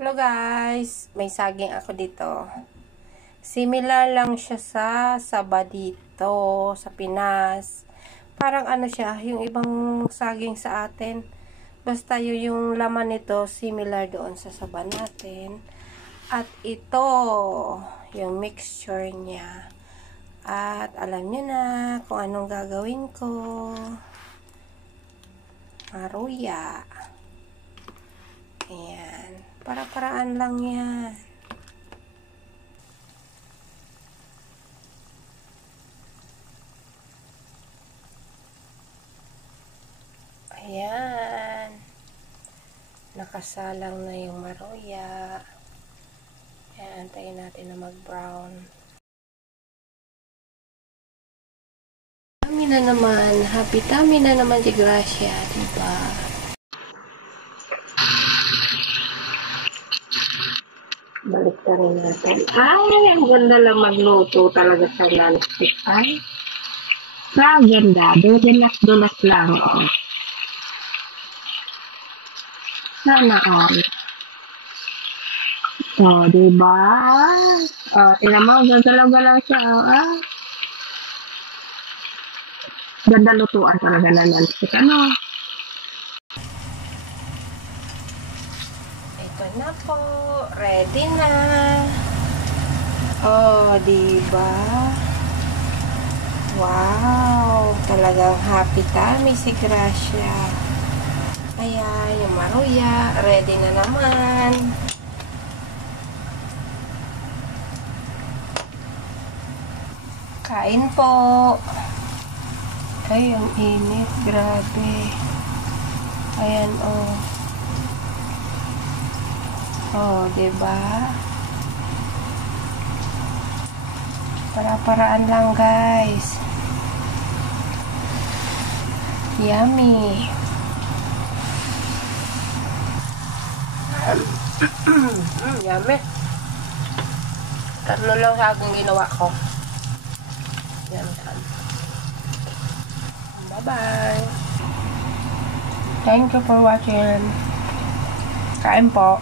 Hello guys, may saging ako dito. Similar lang siya sa saba dito sa Pinas. Parang ano siya, yung ibang saging sa atin. Basta yung laman nito similar doon sa saba natin. At ito, yung mixture niya. At alam niyo na kung anong gagawin ko. Maruya. Ayan. Para-paraan lang yan. Ayan. Nakasalang na yung maruya. Ayan, antayin natin na mag-brown. Tummy na naman. Happy tummy na naman si Gracia. Diba? Balik na rin natin. Ay, ang ganda lang magluto talaga sa non-stick. Ay, ganda. Dulas-dulas lang. Oh. Sana all. Oh, diba? Oh, tingnan mo, ganda lang siya. Ah. Ganda lutuan talaga na non-stick. Ano? Ito na po. Ready na. Oh, diba? Wow. Talagang happy tummy si Gracia. Ayan, yung maruya. Ready na naman. Kain po. Ay, ang init. Grabe. Ayan, oh. Oh, diba? Para-paraan lang, guys. Yummy. Yummy. Tatlo lang sa aking ginawa ko. Yan. Bye-bye. Thank you for watching. Kain po.